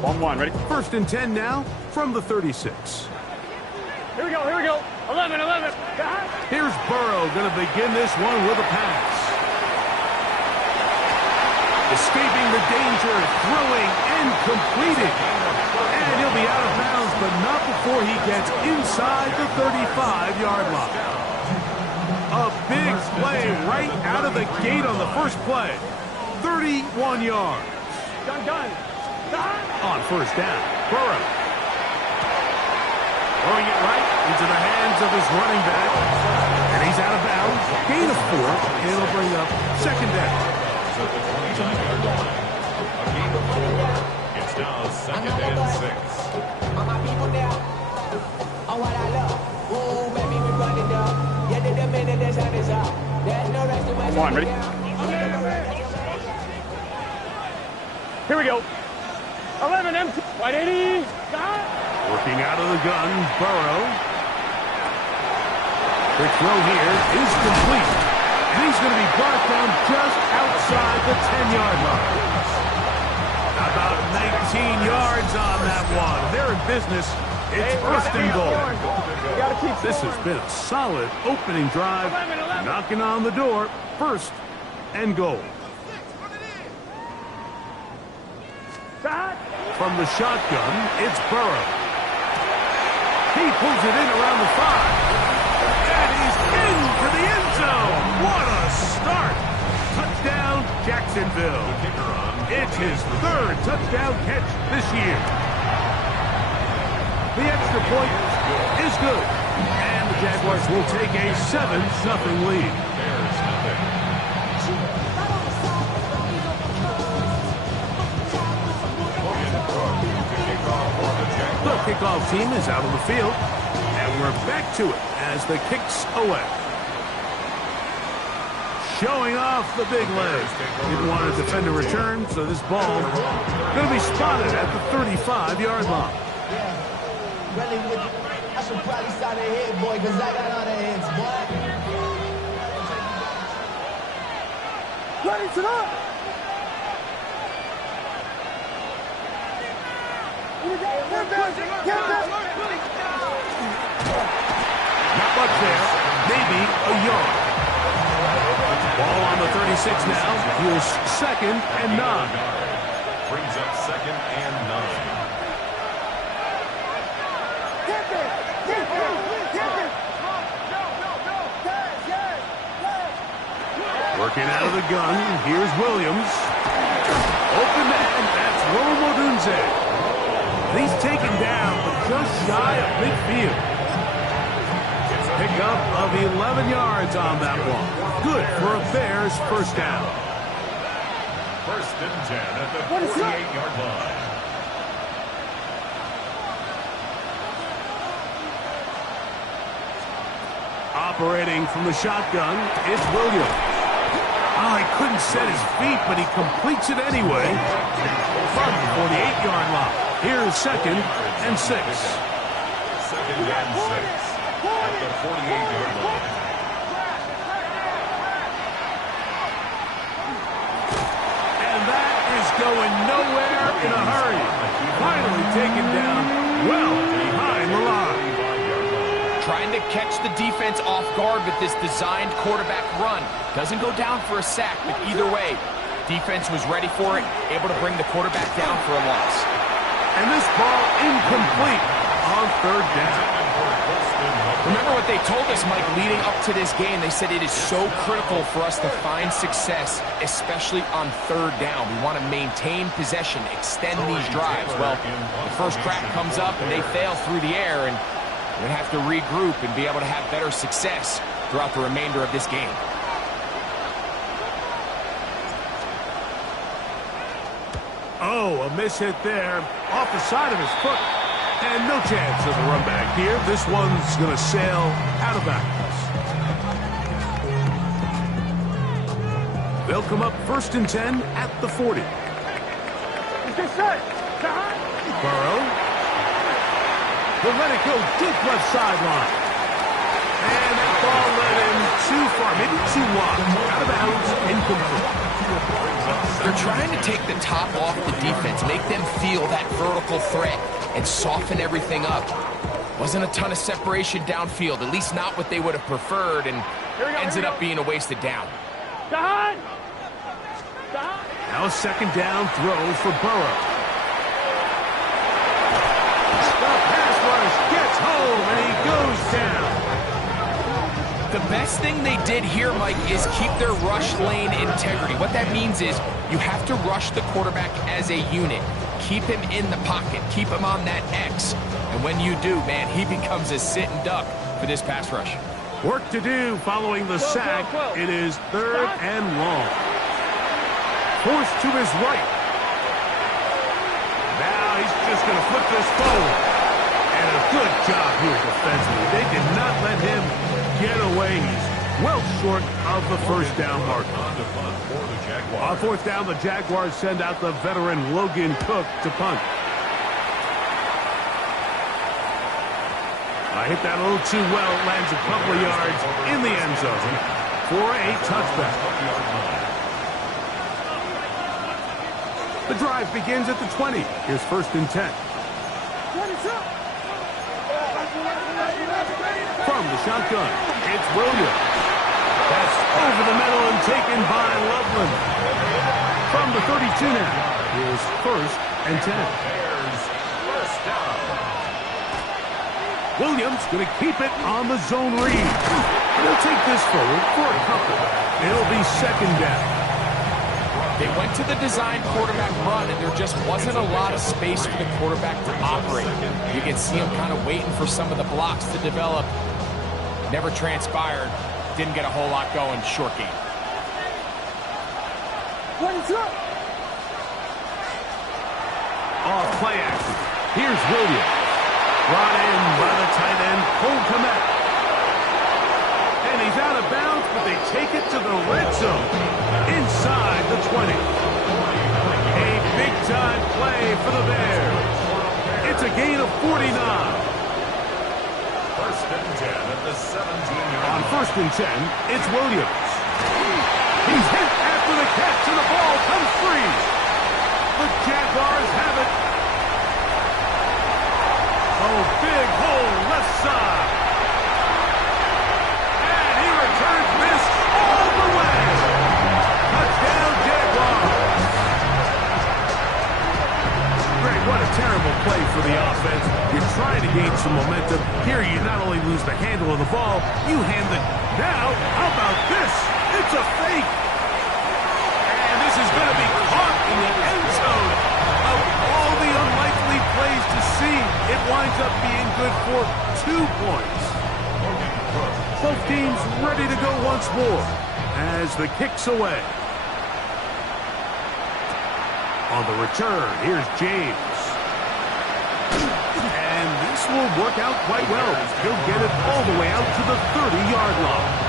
1-1, ready? First and 10 now from the 36. Here we go. 11. Here's Burrow going to begin this one with a pass. Escaping the danger, throwing and completing. And he'll be out of bounds, but not before he gets inside the 35-yard line. A big play right out of the gate on the first play. 31 yards. Done. On first down, Burrow. Throwing it right into the hands of his running back. And he's out of bounds. Gain of 4, and it'll bring up second down. It's now second and 6. All my people now. Oh, what I love. Ooh, baby, we run it up. Yeah, the minute this time is up. There's no rest to my 1-1, ready? Here we go. 11 empty. 180. Working out of the gun, Burrow. Quick throw here is complete. And he's going to be brought down just outside the 10-yard line. About 19 yards on that one. They're in business. It's first and goal. This has been a solid opening drive. Knocking on the door. First and goal. From the shotgun, it's Burrow. He pulls it in around the 5. And he's in for the end zone. What a start. Touchdown, Jacksonville. It's his 3rd touchdown catch this year. The extra point is good. And the Jaguars will take a 7-0 lead. The kickoff team is out on the field, and we're back to it as the kick's away. Showing off the big leg. Didn't want to defend a return, so this ball going to be spotted at the 35-yard line. Really, I should probably start a hit, boy, because I got all the hits, boy. Ready to up. Not much there. Maybe a yard. Ball on the 36 now. Here's second and 9. Brings up second and 9. Working out of the gun. Here's Williams. Open man. That's Rome Odunze. He's taken down, but just shy of midfield. Pickup of 11 yards on that one. Good for a Bears first down. First and 10 at the 48-yard line. Operating from the shotgun, it's Williams. Oh, he couldn't set his feet, but he completes it anyway. From the 48-yard line. Here's second and 6. Second and 6 at the 48-yard line. And that is going nowhere in a hurry. Finally taken down well behind the line. Trying to catch the defense off guard with this designed quarterback run. Doesn't go down for a sack, but either way, defense was ready for it, able to bring the quarterback down for a loss. And this ball incomplete on third down. Remember what they told us, Mike, leading up to this game. They said it is so critical for us to find success, especially on third down. We want to maintain possession, extend these drives. Well, the first crack comes up and they fail through the air, and we're going to have to regroup and be able to have better success throughout the remainder of this game. Oh, a miss hit there off the side of his foot. And no chance of a run back here. This one's going to sail out of bounds. They'll come up first and 10 at the 40. Burrow. They'll let it go deep left sideline. And that ball led him too far, maybe too wide. Out of bounds, incomplete. They're trying to take the top off the defense, make them feel that vertical threat, and soften everything up. Wasn't a ton of separation downfield, at least not what they would have preferred, and ended up being a wasted down. Now a second down throw for Burrow. The pass rush gets home, and he goes down. The best thing they did here, Mike, is keep their rush lane integrity. What that means is you have to rush the quarterback as a unit. Keep him in the pocket. Keep him on that X. And when you do, man, he becomes a sitting duck for this pass rush. Work to do following the sack. It is third and long. Forced to his right. Now he's just going to flip this forward. And a good job here defensively. They did not let him get away. He's well short of the first down mark. On fourth down, the Jaguars send out the veteran Logan Cook to punt. I hit that a little too well. Lands a couple of yards in the end zone for a touchback. The drive begins at the 20. Here's first and 10. From the shotgun, it's Williams. That's over the middle and taken by Loveland. From the 32 now, here's first and 10. Williams going to keep it on the zone read. He'll take this forward for a couple. It'll be second down. They went to the design quarterback run, and there just wasn't a lot of space for the quarterback to operate. You can see him kind of waiting for some of the blocks to develop. Never transpired. Didn't get a whole lot going. Short game. Off play action. Here's Williams. Brought in by the tight end, Cole Kmet. And he's out of bounds, but they take it to the red zone. Inside the 20. A big-time play for the Bears. It's a gain of 49. First and 10 at the 17-yard. On first and 10, it's Williams. He's hit after the catch, and the ball comes free. The Jaguars have it. Oh, big hole left side. And he returns this all the way. Touchdown, Jaguars. Greg, what a terrible play for the offense. You're trying to gain some momentum. Here, you not only lose the handle of the ball, you hand it. Now, how about this? It's a fake. And this is going to be caught in the end zone. Of all the unlikely plays to see, it winds up being good for 2 points. Both teams ready to go once more as the kick's away. On the return, here's James. And this will work out quite well. He'll get it all the way out to the 30-yard line.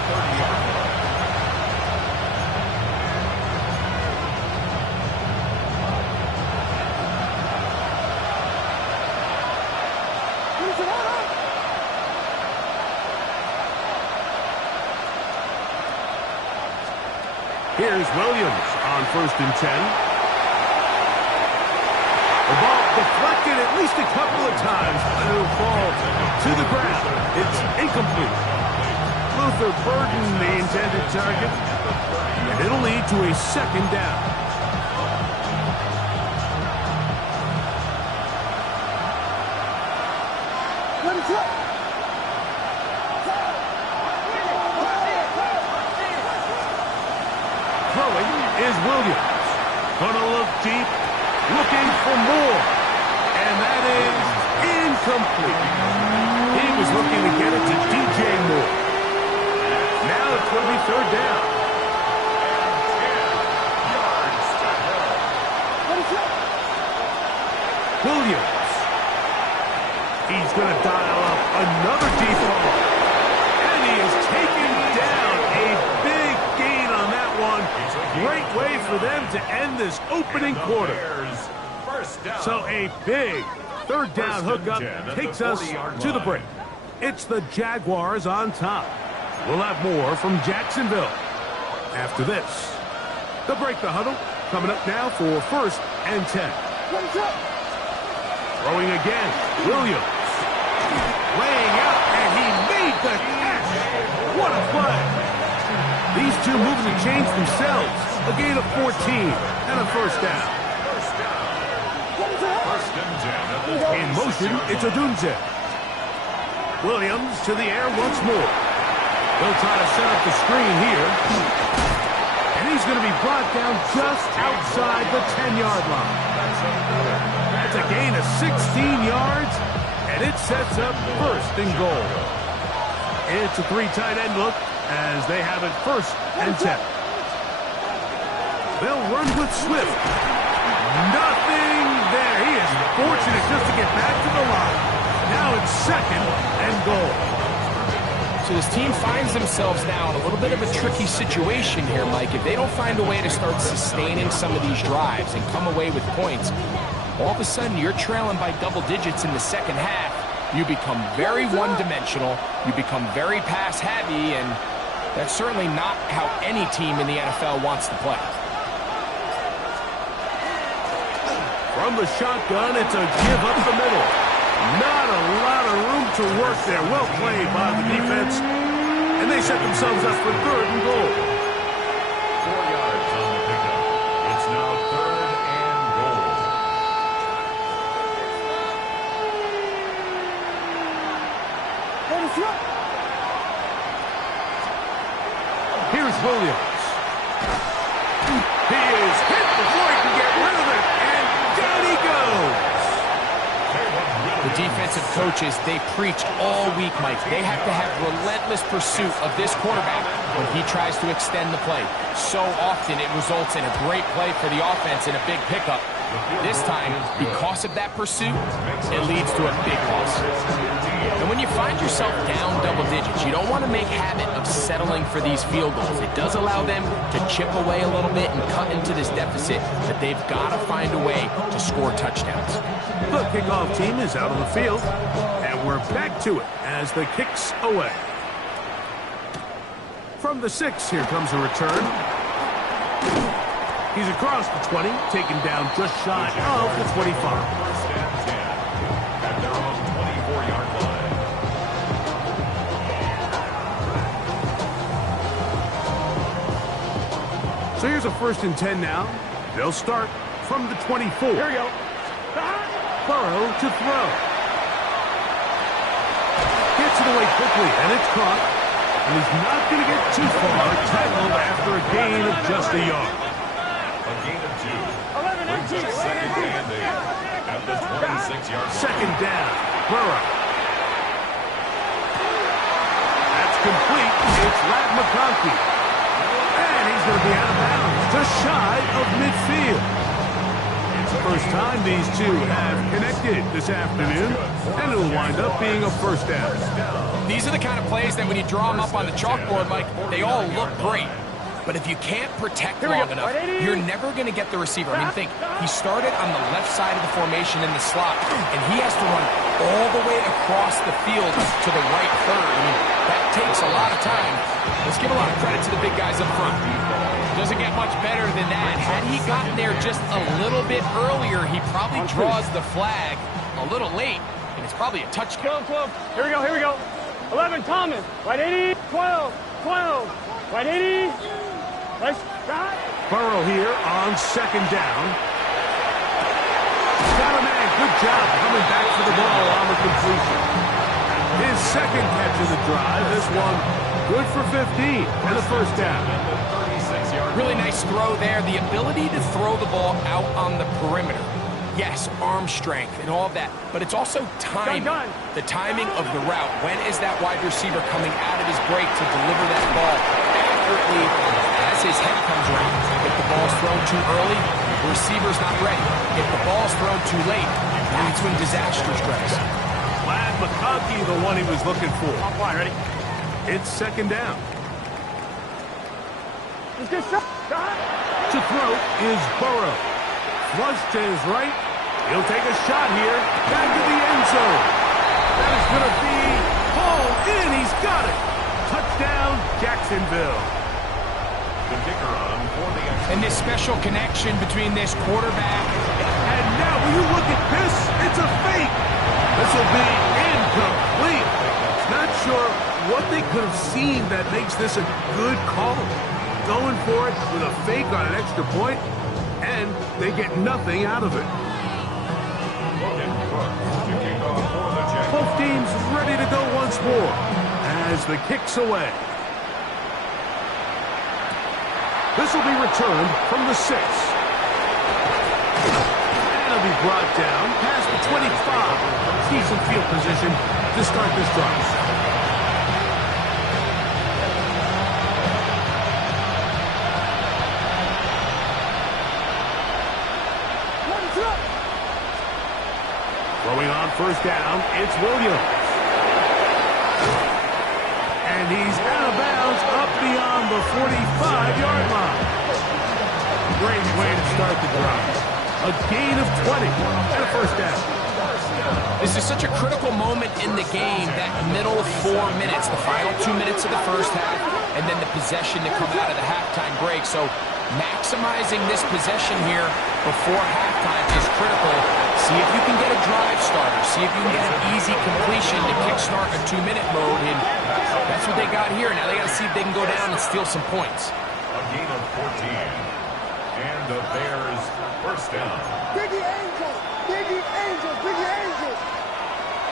Here's Williams on first and 10. The ball deflected at least a couple of times, but it'll fall to the ground. It's incomplete. Luther Burden, the intended target, and it'll lead to a second down. Throwing is Williams. Gonna look deep, looking for more. And that is incomplete. He was looking to get it to DJ Moore. Now it's going to be third down. Williams. He's going to dial up another deep ball. And he is taken down. A big gain on that one. Great way for them to end this opening quarter. So a big third down hookup takes us to the break. It's the Jaguars on top. We'll have more from Jacksonville after this. The Break the Huddle coming up now for 1st and 10. Throwing again, Williams. Laying out, and he made the catch. What a play. These two moving to change themselves. A gain of 14 and a 1st down. In motion, it's Odunze. Williams to the air once more. They'll try to set up the screen here. And he's going to be brought down just outside the 10-yard line. That's a gain of 16 yards, and it sets up 1st and goal. It's a 3 tight end look as they have it 1st and 10. They'll run with Swift. Nothing there. He is fortunate just to get back to the line. Now it's 2nd and goal. So this team finds themselves now in a little bit of a tricky situation here, Mike. If they don't find a way to start sustaining some of these drives and come away with points, all of a sudden you're trailing by double digits in the 2nd half. You become very one-dimensional. You become very pass-heavy, and that's certainly not how any team in the NFL wants to play. From the shotgun, it's a give up the middle. Not a lot of room to work there. Well played by the defense. And they set themselves up for 3rd and goal. 4 yards on the pickup. It's now 3rd and goal. Here's Williams. He is hit before he can get rid of it. And down he goes. The defensive coaches, they preach all week, Mike. They have to have relentless pursuit of this quarterback when he tries to extend the play. So often it results in a great play for the offense and a big pickup. This time, because of that pursuit, it leads to a big loss. And when you find yourself down double digits, you don't want to make habit of settling for these field goals. It does allow them to chip away a little bit and cut into this deficit, but they've got to find a way to score touchdowns. The kickoff team is out on the field, and we're back to it as the kick's away. From the 6, here comes a return. He's across the 20, taken down just shy of the 25. 1st and 10 at their own 24-yard line. So here's a 1st and 10 now. They'll start from the 24. Here we go. Burrow to throw. Gets it away quickly, and it's caught. And he's not going to get too far, tackled after a gain of just a yard. A gain of 2. 11 Brings empty. up 2nd and 8 at the 26-yard line. 2nd down. Burrow. That's complete. It's Lat McConkey. And he's going to be out of bounds, just shy of midfield. It's the first time these two have connected this afternoon, and it'll wind up being a 1st down. These are the kind of plays that when you draw them up on the chalkboard, Mike, they all look great. But if you can't protect long enough, you're never going to get the receiver. I mean, think, he started on the left side of the formation in the slot, and he has to run all the way across the field to the right third. I mean, that takes a lot of time. Let's give a lot of credit to the big guys up front. Doesn't get much better than that. Had he gotten there just a little bit earlier, he probably draws the flag a little late, and it's probably a touchdown. 12. Here we go, here we go. 11, Thomas. Right 80. 12. Right 80. Nice shot. Burrow here on 2nd down. Got a man. Good job coming back for the ball on the completion. His 2nd catch of the drive. This one good for 15 and a 1st down. Really nice throw there. The ability to throw the ball out on the perimeter. Yes, arm strength and all of that, but it's also timing. The timing of the route. When is that wide receiver coming out of his break to deliver that ball accurately as his head comes around? If the ball's thrown too early, the receiver's not ready. If the ball's thrown too late, that's when disaster strikes. Lat McConkey, the one he was looking for. Offline, ready? It's 2nd down. Let's get shot. To throw is Burrow. Flush to his right. He'll take a shot here. Back to the end zone. That is going to be hauled in. He's got it. Touchdown, Jacksonville. The kicker on for the extra. And this special connection between this quarterback. And now, will you look at this? It's a fake. This will be incomplete. Not sure what they could have seen that makes this a good call. Going for it with a fake on an extra point, and they get nothing out of it. Logan Burke to kick off for the Jaguars. Both teams ready to go once more as the kick's away. This will be returned from the 6. And it'll be brought down past the 25. Decent field position to start this drive. Throwing on first down, it's Williams. And he's out of bounds up beyond the 45-yard line. Great way to start the drive. A gain of 20 and a first down. This is such a critical moment in the game, that middle 4 minutes, the final 2 minutes of the first half, and then the possession to come out of the halftime break. So maximizing this possession here before halftime is critical. See if you can get a drive starter. See if you can get an easy completion to kickstart a 2-minute mode. And that's what they got here. Now they got to see if they can go down and steal some points. A gain of 14. And the Bears first down. Biggie Angels! Biggie Angels! Biggie Angels!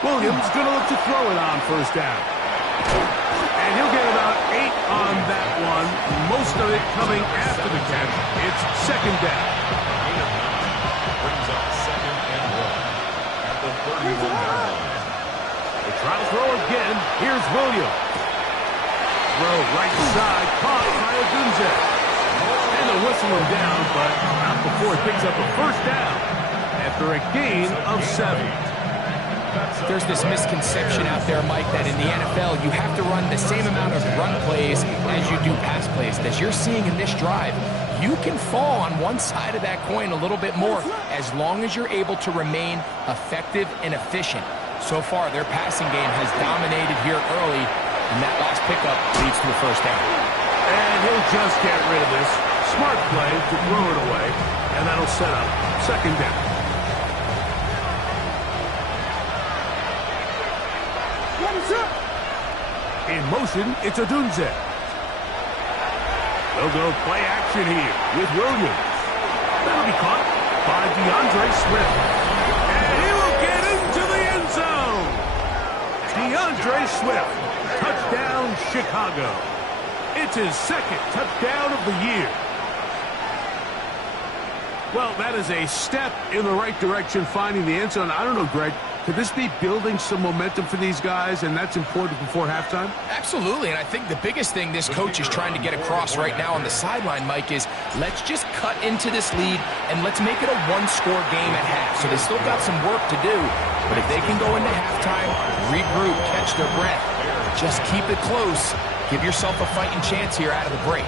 Williams going to look to throw it on first down. And he'll get about 8 on that one. Most of it coming after the catch. It's second down. Gain of 9 brings up 2nd and 1 at the 31-yard line. They try to throw again. Here's Williams. Throw right side, caught by Odunze. And they'll whistle him down, but not before it picks up a first down after a gain of 7. There's this misconception out there, Mike, that in the NFL you have to run the same amount of run plays as you do pass plays. As you're seeing in this drive, you can fall on one side of that coin a little bit more as long as you're able to remain effective and efficient. So far, their passing game has dominated here early, and that last pickup leads to a first down. And he'll just get rid of this. Smart play to throw it away, and that'll set up second down. In motion, it's Odunze. They'll go play action here with Williams. That'll be caught by DeAndre Swift. And he will get into the end zone. DeAndre Swift, touchdown Chicago. It's his second touchdown of the year. Well, that is a step in the right direction, finding the end zone. I don't know, Greg. Could this be building some momentum for these guys, and that's important before halftime? Absolutely, and I think the biggest thing this coach is trying to get across right now on the sideline, Mike, is let's just cut into this lead and let's make it a one-score game at half. So they still got some work to do, but if they can go into halftime, regroup, catch their breath, just keep it close, give yourself a fighting chance here out of the break.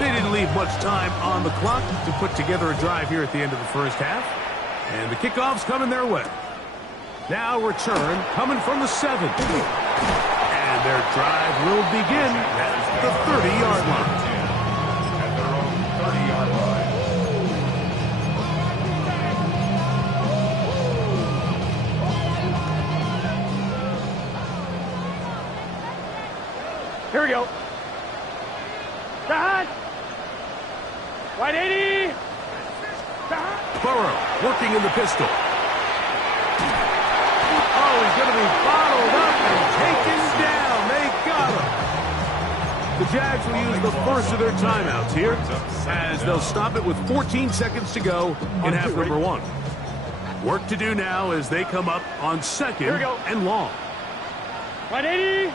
They didn't leave much time on the clock to put together a drive here at the end of the first half. And the kickoff's coming their way. Now return coming from the 7. And their drive will begin at the 30-yard line. At their own 30-yard line. Here we go. Cut. Wide 80. Burrow working in the pistol. Oh, he's going to be bottled up and taken down. They got him. The Jags will use the first of their timeouts here as they'll stop it with 14 seconds to go in half number 1. Work to do now as they come up on second and long. Wide 80.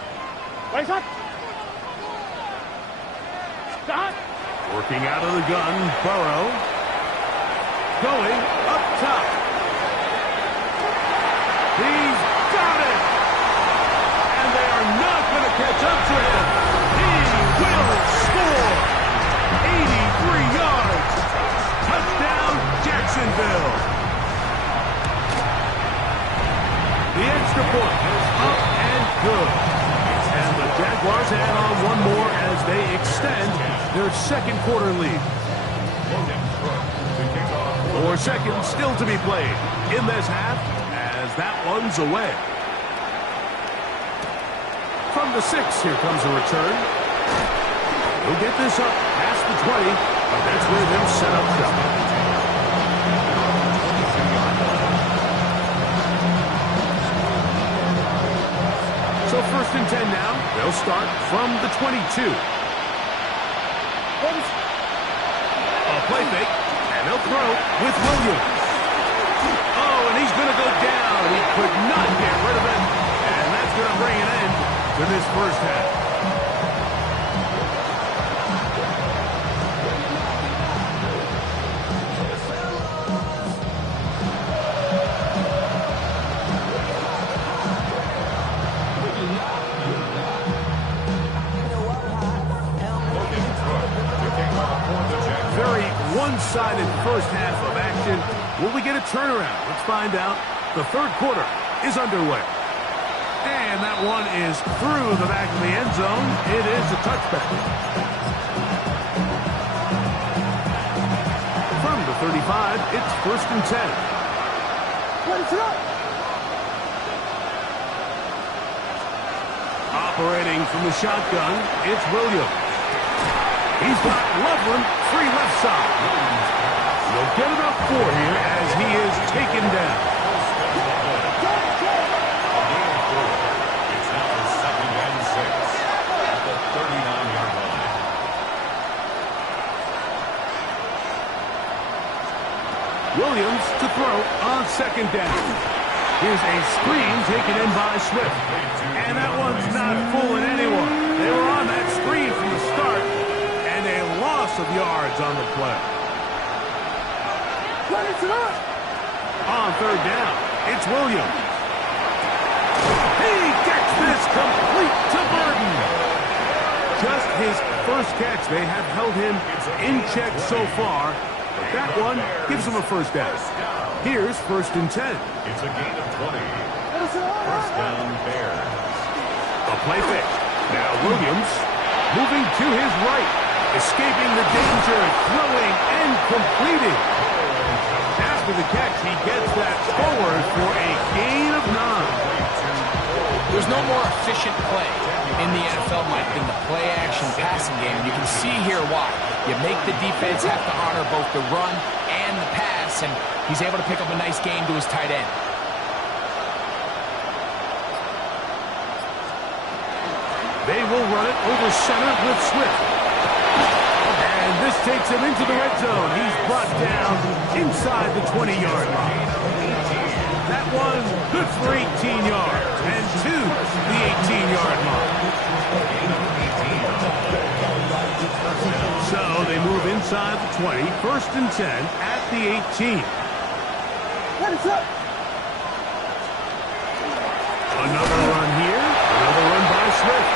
Wide up. Stop. Working out of the gun, Burrow. Going up top. He's got it! And they are not going to catch up to him. He will score! 83 yards. Touchdown, Jacksonville. their second quarter lead. 4 seconds still to be played in this half as that one's away. From the 6, here comes a return. He'll get this up past the 20, but that's where they'll set up shop. So 1st and 10 now. They'll start from the 22. A play fake, and they'll throw with Williams. Oh, and he's going to go down. He could not get rid of it, and that's going to bring an end to this first half. One-sided first half of action. Will we get a turnaround? Let's find out. The 3rd quarter is underway. And that one is through the back of the end zone. It is a touchback. From the 35, it's 1st and 10. Operating from the shotgun, it's Williams. He's got Loveland free left side. He'll get about 4 here as he is taken down. It's now 2nd and 6 at the 39-yard line. Williams to throw on 2nd down. Here's a screen taken in by Swift. And that one's not fooling anyone. They were on that screen from the start. Of yards on the play. On 3rd down, it's Williams. He gets this complete to Burton. Just his first catch. They have held him in check so far, but that one gives him a 1st down. Here's 1st and 10. It's a gain of 20. 1st down, Bears. A play fake. Now Williams moving to his right. Escaping the danger, throwing, and completing. After the catch, he gets that forward for a gain of 9. There's no more efficient play in the NFL, Mike, than the play-action passing game. You can see here why. You make the defense have to honor both the run and the pass, and he's able to pick up a nice gain to his tight end. They will run it over center with Swift. And this takes him into the red zone. He's brought down inside the 20-yard line. That one good for 18 yards and to the 18-yard line. So they move inside the 20, 1st and 10 at the 18. Another run here. Another run by Swift.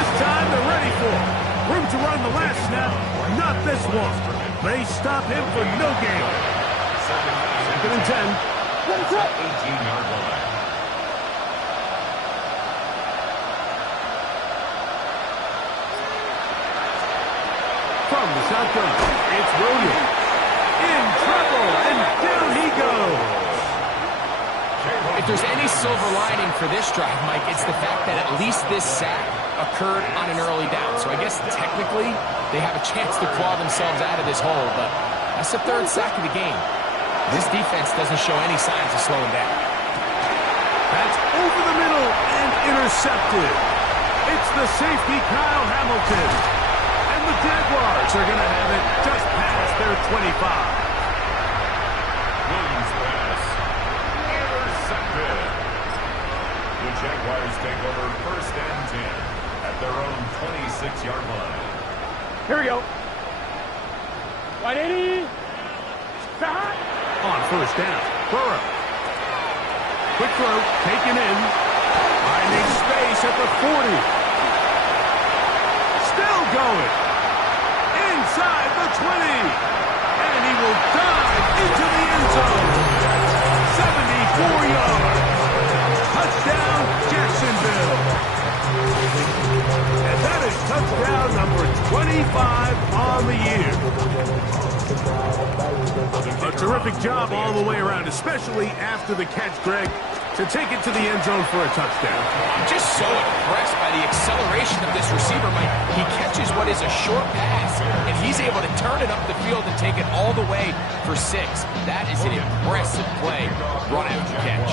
This time they're ready for it. Room to run the last snap, not this one. They stop him for no gain. 2nd and 10. 18-yard line. From the shotgun, it's Williams. In trouble, and down he goes. If there's any silver lining for this drive, Mike, it's the fact that at least this sack occurred on an early down. So I guess technically they have a chance to claw themselves out of this hole, but that's the 3rd sack of the game. This defense doesn't show any signs of slowing down. That's over the middle and intercepted. It's the safety, Kyle Hamilton. And the Jaguars are going to have it just past their 25. Williams pass. Intercepted. The Jaguars take over 1st and 10 at their own 26-yard line. Here we go. 180. Stop. On 1st down, Burrow. Quick throw, taken in. Finding space at the 40. Still going. Inside the 20. And he will dive into the end zone. 74 yards. Touchdown, Jacksonville. And that is touchdown number 25 on the year. A terrific job all the way around, especially after the catch, Greg, to take it to the end zone for a touchdown. I'm just so impressed by the acceleration of this receiver, Mike. He catches what is a short pass, and he's able to turn it up the field and take it all the way for 6. That is an impressive play, run after catch.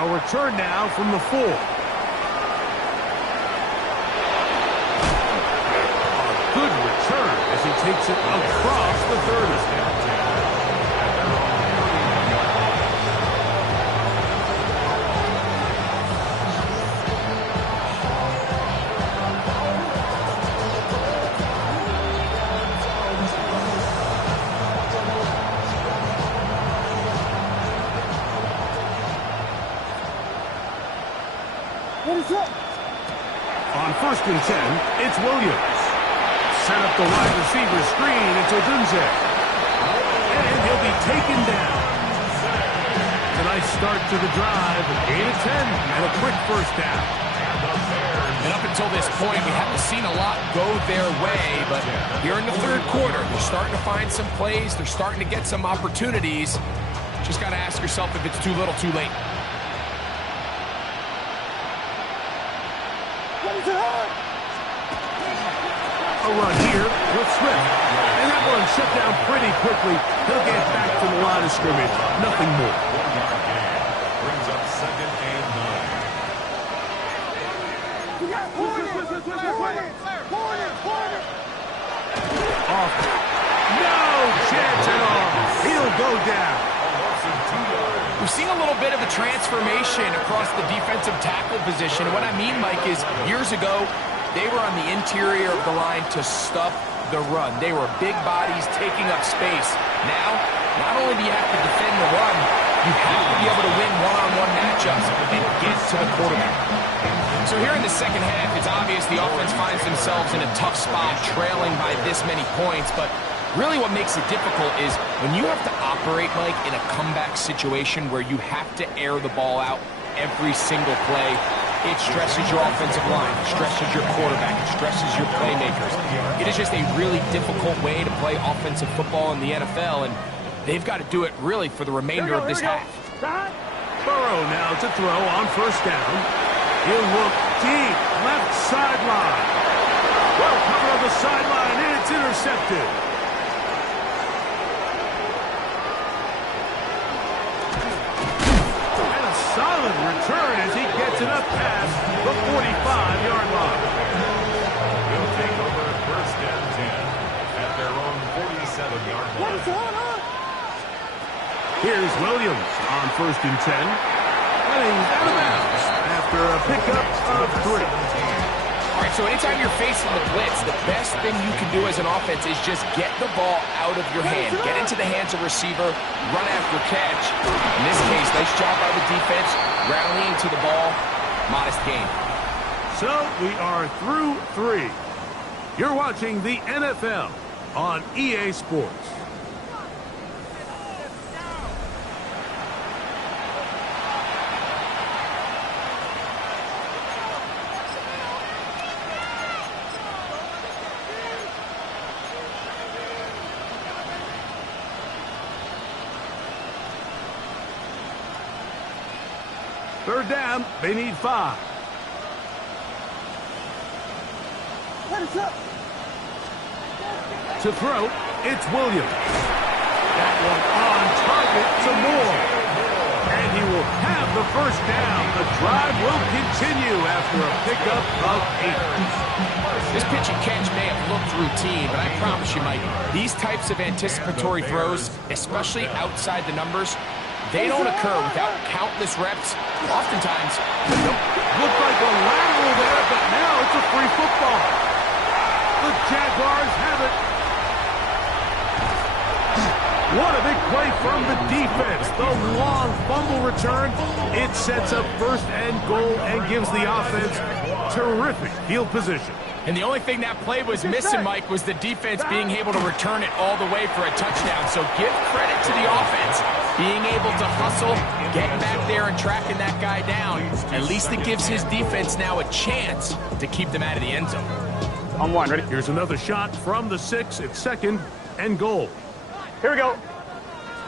A return now from the 4. A good return as he takes it across the 30. On 1st and 10, it's Williams. Set up the wide receiver screen into Dunze. And he'll be taken down. It's a nice start to the drive. A gain of 10 and a quick first down. And up until this point, we haven't seen a lot go their way, but here in the 3rd quarter, they're starting to find some plays. They're starting to get some opportunities. Just got to ask yourself if it's too little, too late. A run here with Smith. And that one shut down pretty quickly. He'll get back to the line of scrimmage. Nothing more. Brings up 2nd and 9. Off. No chance at all. He'll go down. We've seen a little bit of a transformation across the defensive tackle position. What I mean, Mike, is years ago, they were on the interior of the line to stuff the run. They were big bodies taking up space. Now, not only do you have to defend the run, you have to be able to win one-on-one matchups and get to the quarterback. So here in the 2nd half, it's obvious the offense finds themselves in a tough spot, trailing by this many points, but really what makes it difficult is when you have to operate, Mike, in a comeback situation where you have to air the ball out every single play, it stresses your offensive line, it stresses your quarterback, it stresses your playmakers. It is just a really difficult way to play offensive football in the NFL, and they've got to do it really for the remainder of this half. Burrow now to throw on 1st down. He'll look deep, left sideline. Well covered on the sideline, and it's intercepted. Solid return as he gets it up past the 45-yard line. He'll take over 1st and 10 at their own 47-yard line. Here's Williams on 1st and 10. And he's out of bounds after a pickup of 3. All right, so anytime you're facing the blitz, the best thing you can do as an offense is just get the ball out of your hand. Get into the hands of receiver, run after catch. In this case, nice job by the defense, rallying to the ball, modest gain. So we are through 3. You're watching the NFL on EA Sports. Third down, they need 5. To throw, it's Williams. That one on target to Moore. And he will have the 1st down. The drive will continue after a pickup of 8. This pitch and catch may have looked routine, but I promise you, Mike, these types of anticipatory throws, especially outside the numbers, they don't occur without countless reps. Oftentimes, looked like a lateral there, but now it's a free football. The Jaguars have it. What a big play from the defense. The long fumble return. It sets up 1st and goal and gives the offense terrific field position. And the only thing that play was missing, Mike, was the defense being able to return it all the way for a touchdown. So give credit to the offense, being able to hustle, getting back there and tracking that guy down. At least it gives his defense now a chance to keep them out of the end zone. On one, ready? Here's another shot from the 6. It's 2nd and goal. Here we go.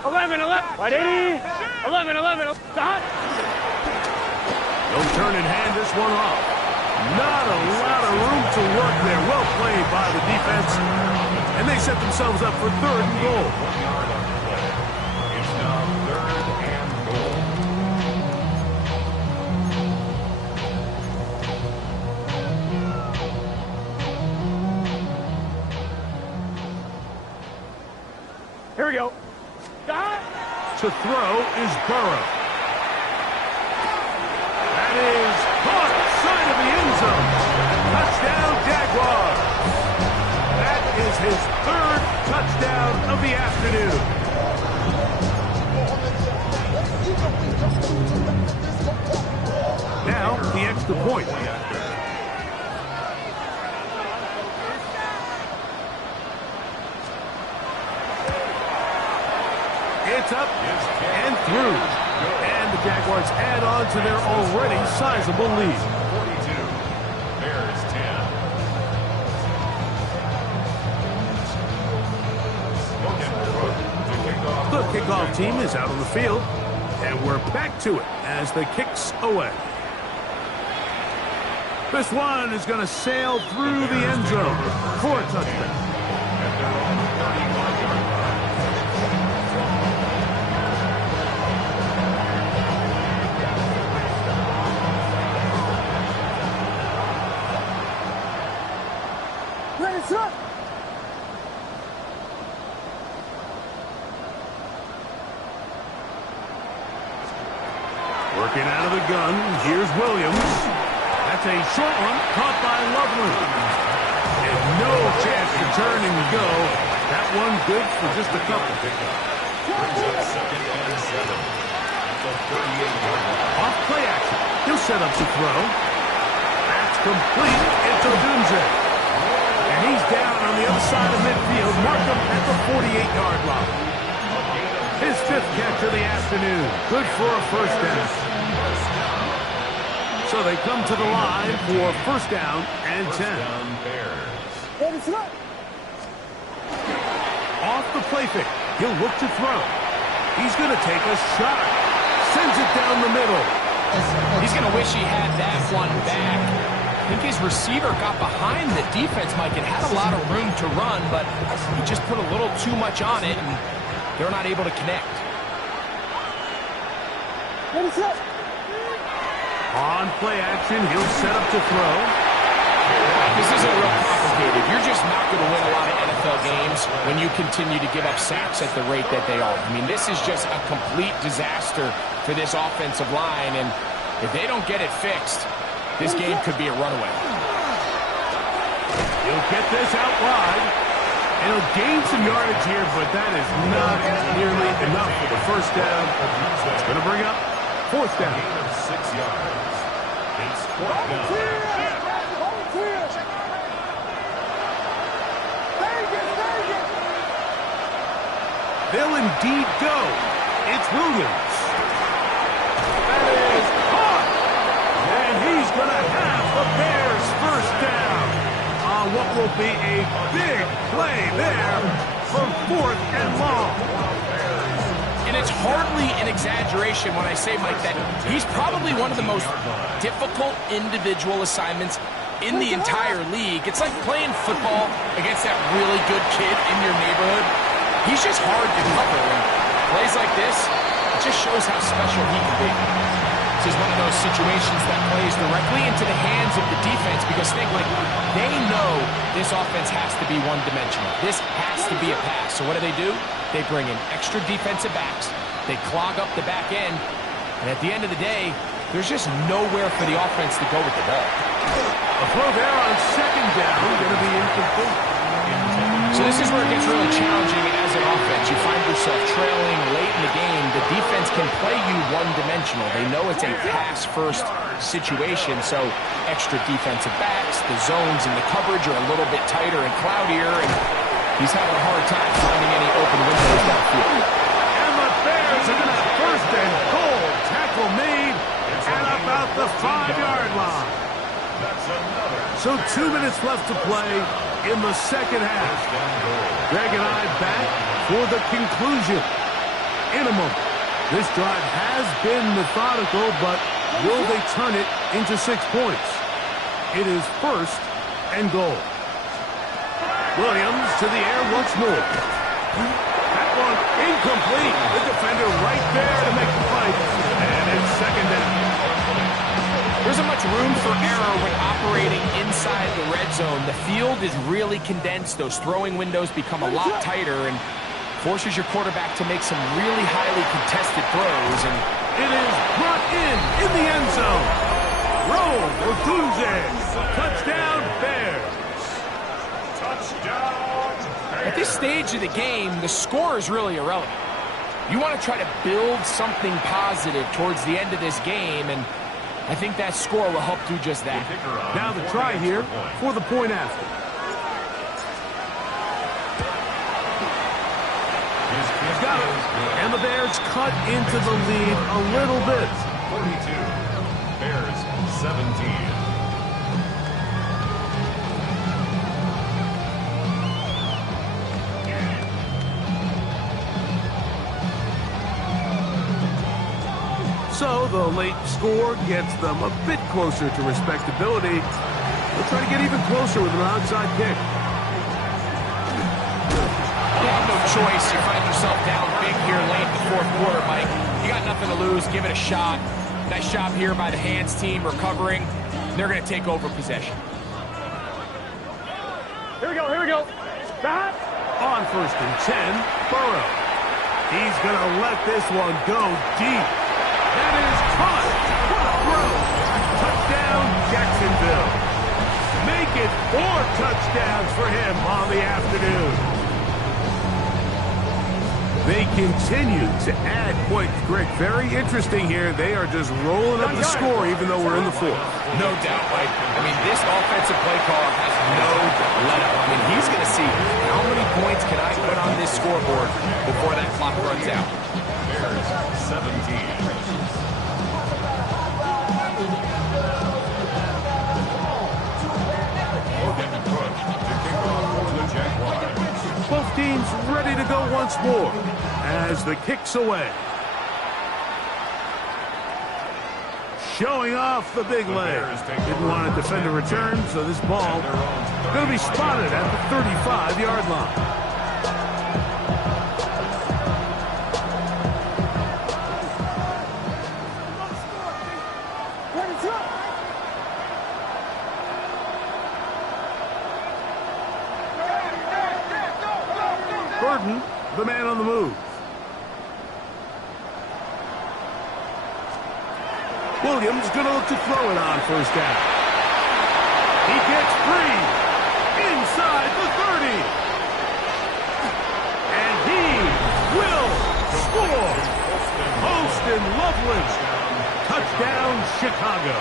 11, 11. Right 80. 11, 11. Stop. They'll turn and hand this one off. Not a lot of room to work there. Well played by the defense. And they set themselves up for 3rd and goal. 1 yard on the play. It's now 3rd and goal. Here we go. Stop. To throw is Burrow. That is caught side of the end zone. Touchdown, Jaguars. That is his 3rd touchdown of the afternoon. Now, the extra point. It's up and through. And the Jaguars add on to their already sizable lead. 42. Bears 10. The kickoff team is out on the field, and we're back to it as the kicks away. This one is going to sail through the end zone for a touchdown. Ready, up. Working out of the gun, here's Williams. That's a short one, caught by Loveland. And no chance to turn and go. That one good for just a couple. Brings up 2nd and 7. At the 38-yard line. Off play action. He'll set up to throw. That's complete. It's Odunze. And he's down on the other side of midfield. Mark him at the 48-yard line. His 5th catch of the afternoon. Good for a 1st down. So they come to the line for 1st down and 10. Down Bears. Ready, up. Off the play fake. He'll look to throw. He's going to take a shot. Sends it down the middle. He's going to wish he had that one back. I think his receiver got behind the defense, Mike, and had a lot of room to run, but he just put a little too much on it, and they're not able to connect. Ready, up. On play action, he'll set up to throw. This isn't real complicated. You're just not going to win a lot of NFL games when you continue to give up sacks at the rate that they are. I mean, this is just a complete disaster for this offensive line, and if they don't get it fixed, this game could be a runaway. He'll get this out wide. And he'll gain some yardage here, but that is not nearly enough for the 1st down. It's going to bring up 4th down. Gain of 6 yards. It's 4th down. They'll indeed go. It's Williams. That is caught. And he's going to have the Bears 1st down on what will be a big play there from 4th and long. And it's hardly an exaggeration when I say, Mike, that he's probably one of the most difficult individual assignments in the entire league. It's like playing football against that really good kid in your neighborhood. He's just hard to cover. And plays like this, it just shows how special he can be. This is one of those situations that plays directly into the hands of the defense because like they know this offense has to be one-dimensional. This has to be a pass. So what do? They bring in extra defensive backs. They clog up the back end. And at the end of the day, there's just nowhere for the offense to go with the ball. A throw there on 2nd down, going to be incomplete. So this is where it gets really challenging as an offense. You find yourself trailing late in the game. The defense can play you one-dimensional. They know it's a pass-first situation, so extra defensive backs, the zones and the coverage are a little bit tighter and cloudier, and he's having a hard time finding any open windows downfield. And the Bears are going to have first and goal. Tackle made at about the 5-yard line. So 2 minutes left to play in the second half. Greg and I back for the conclusion. In a moment, this drive has been methodical, but will they turn it into 6 points? It is first and goal. Williams to the air once more. That one incomplete. The defender right there to make the fight. And it's second down. There isn't much room for error when operating inside the red zone. The field is really condensed. Those throwing windows become a lot tighter and forces your quarterback to make some really highly contested throws. And it is brought in the end zone. Roll Odunze. Touchdown, Bears. Touchdown. At this stage of the game, the score is really irrelevant. You want to try to build something positive towards the end of this game, and I think that score will help do just that. Now the try here for the point after. He's got it. And the Bears cut into the lead a little bit. 42. Bears 17. So the late score gets them a bit closer to respectability. They'll try to get even closer with an onside kick. You have no choice. You find yourself down big here late in the fourth quarter, Mike. You got nothing to lose. Give it a shot. Nice job here by the Hands team recovering. They're going to take over possession. Here we go, here we go. Back. On first and 10, Burrow. He's going to let this one go deep. That is caught. What a throw. Touchdown, Jacksonville. Make it 4 touchdowns for him on the afternoon. They continue to add points. Greg, very interesting here. They are just rolling up the score even though we're in the fourth. No doubt, Mike. I mean, this offensive play caller has no let-up. I mean, he's going to see how many points can I put on this scoreboard before that clock runs out. Bears 17. 12 teams ready to go once more as the kick's away. Showing off the big leg. Didn't want to defend a return, so this ball going to be spotted at the 35-yard line. Burden, the man on the move. Williams going to look to throw it on first down. He gets free inside the 30. And he will score. Poston Loveland. Touchdown, Chicago.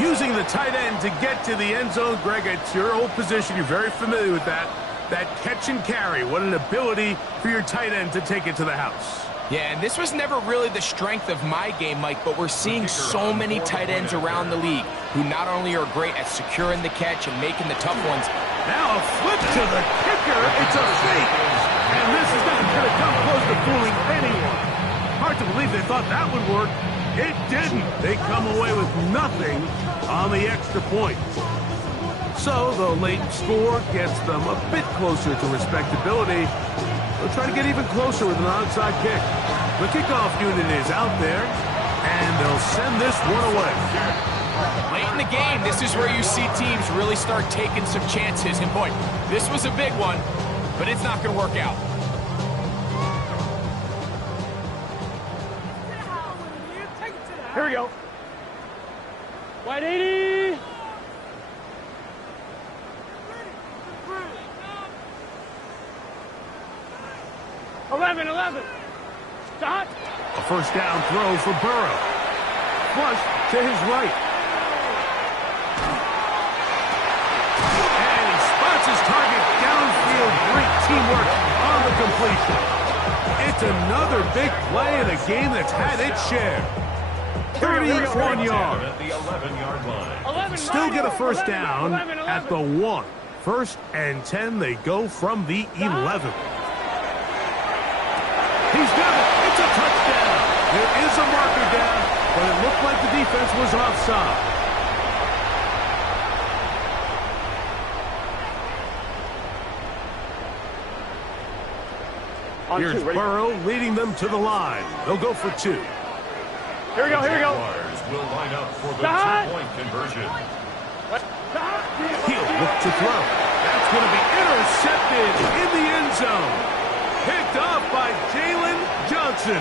Using the tight end to get to the end zone, Greg, it's your old position. You're very familiar with that. That catch and carry. What an ability for your tight end to take it to the house. Yeah, and this was never really the strength of my game, Mike, but we're seeing so many tight ends around the league who not only are great at securing the catch and making the tough ones. Now a flip to the kicker. It's a fake. And this is not going to come close to fooling anyone. Hard to believe they thought that would work. It didn't. They come away with nothing on the extra point. So the late score gets them a bit closer to respectability. They'll try to get even closer with an onside kick. The kickoff unit is out there, and they'll send this one away. Late in the game, this is where you see teams really start taking some chances. And boy, this was a big one, but it's not going to work out. Here we go. Wide 80. 11, 11. Stop. A first down throw for Burrow. Flush to his right. And he spots his target downfield. Great teamwork on the completion. It's another big play in a game that's had its share. 31 yards. At the 11-yard line. Still get a first down at the 1. First and 10, they go from the 11. He's got it. It's a touchdown. There is a marker down, but it looked like the defense was offside. Here's Burrow leading them to the line. They'll go for 2. Here we go, here we go. Jaguars will line up for the Stop. two-point conversion. Stop. He'll look to throw. That's going to be intercepted in the end zone. Picked off by Jalen Johnson.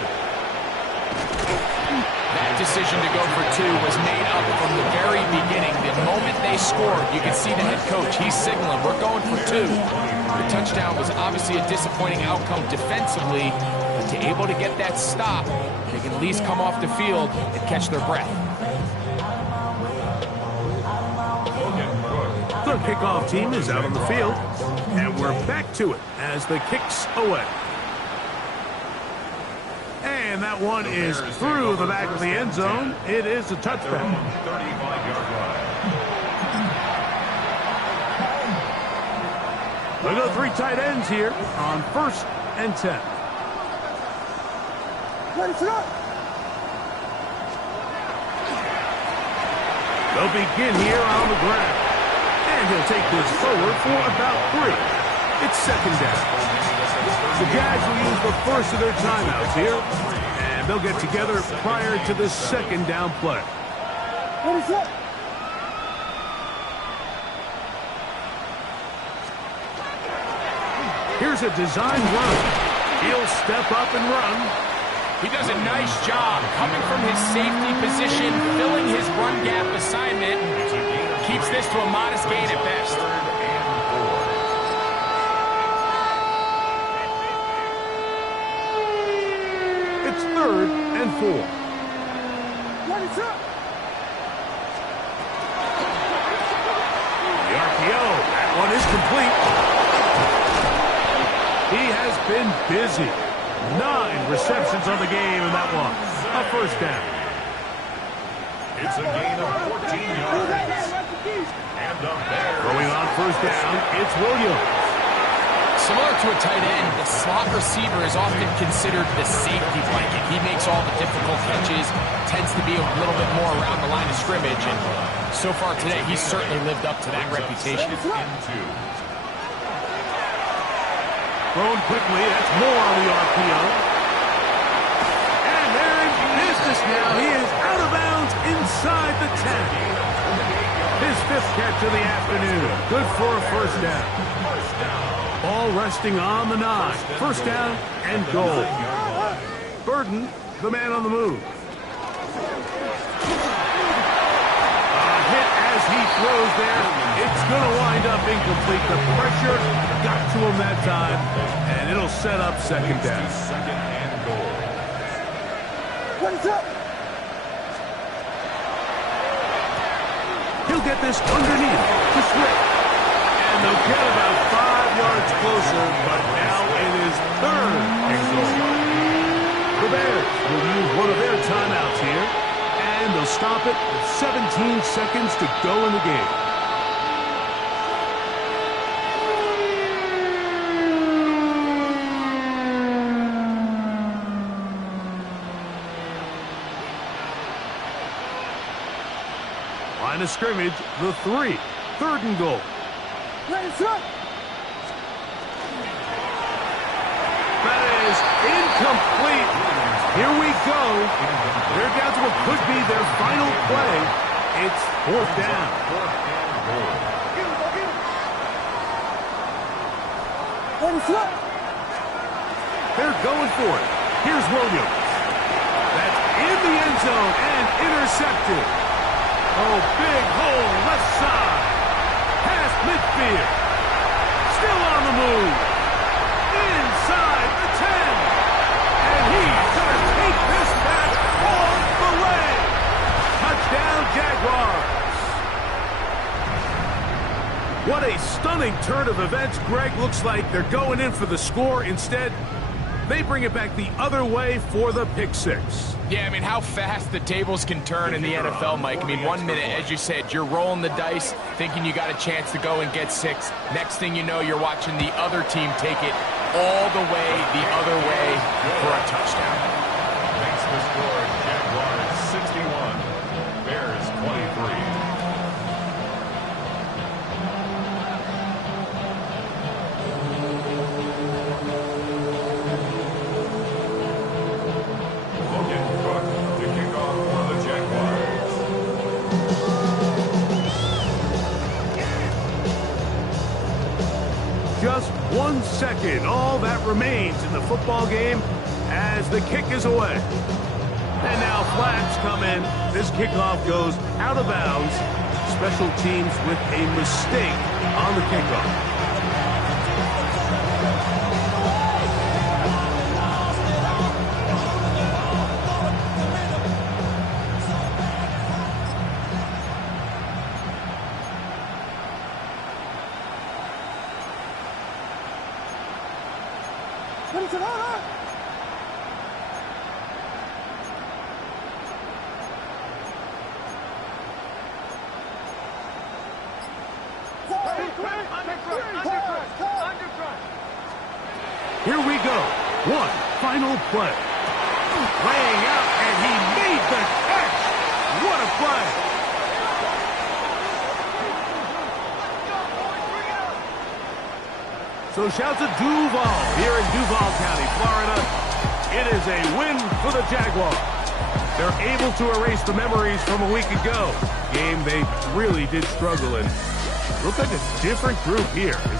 That decision to go for 2 was made up from the very beginning. The moment they scored, you could see the head coach. He's signaling, we're going for 2. The touchdown was obviously a disappointing outcome defensively, but to able to get that stop, they can at least come off the field and catch their breath. The kickoff team is out on the field, and we're back to it as the kick's away. And that one is through the back of the end zone. It is a touchback. 35-yard line. We'll go 3 tight ends here on 1st and 10. Ready for that. They'll begin here on the ground. And he'll take this forward for about 3. It's 2nd down. The Jags will use the first of their timeouts here. And they'll get together prior to the 2nd down play. Ready for that. Here's a design run. He'll step up and run. He does a nice job coming from his safety position, filling his run gap assignment. Keeps this to a modest gain at best. It's 3rd and 4. Ready for that. The RPO, that one is complete. He has been busy. 9 receptions on the game, and that one, a first down. It's a gain of 14 yards. And up there. Throwing on first down, it's Williams. Similar to a tight end, the slot receiver is often considered the safety blanket. He makes all the difficult catches, tends to be a little bit more around the line of scrimmage, and so far today, he's certainly lived up to that reputation. Thrown quickly, that's more on the RPO. And they're in business now. He is out of bounds inside the 10. His 5th catch of the afternoon. Good for a first down. Ball resting on the 9. First down and goal. Burden, the man on the move. A hit as he throws there. It's going to wind up incomplete. The pressure got to him that time, and it'll set up 2nd down. 2nd and goal. Ready for that. He'll get this underneath to Swift. And they'll get about 5 yards closer, but now it is 3rd and goal. The Bears will use one of their timeouts here, and they'll stop it with 17 seconds to go in the game. Line of scrimmage, the 3. 3rd and goal. Ready for that. That is incomplete. Here we go. They're down to what could be their final play. It's 4th down. Ready for that. They're going for it. Here's Williams. That's in the end zone and intercepted. Oh, big hole left side. Past midfield. Still on the move. Inside the 10. Jaguars. What a stunning turn of events, Greg. Looks like they're going in for the score. Instead, they bring it back the other way for the pick six. Yeah, I mean, how fast the tables can turn in the NFL, Mike. I mean, 1 minute, as you said, you're rolling the dice, thinking you got a chance to go and get 6. Next thing you know, you're watching the other team take it all the way the other way for a touchdown. Makes the score Jaguars 61, Bears 23. Just 1 second, all that remains in the football game as the kick is away. And now flags come in. This kickoff goes out of bounds. Special teams with a mistake on the kickoff. What is it on? Here we go. One final play. Laying out, and he made the catch. What a play. So shout to Duval here in Duval County, Florida. It is a win for the Jaguars. They're able to erase the memories from a week ago. Game they really did struggle in. Looks like a different group here as they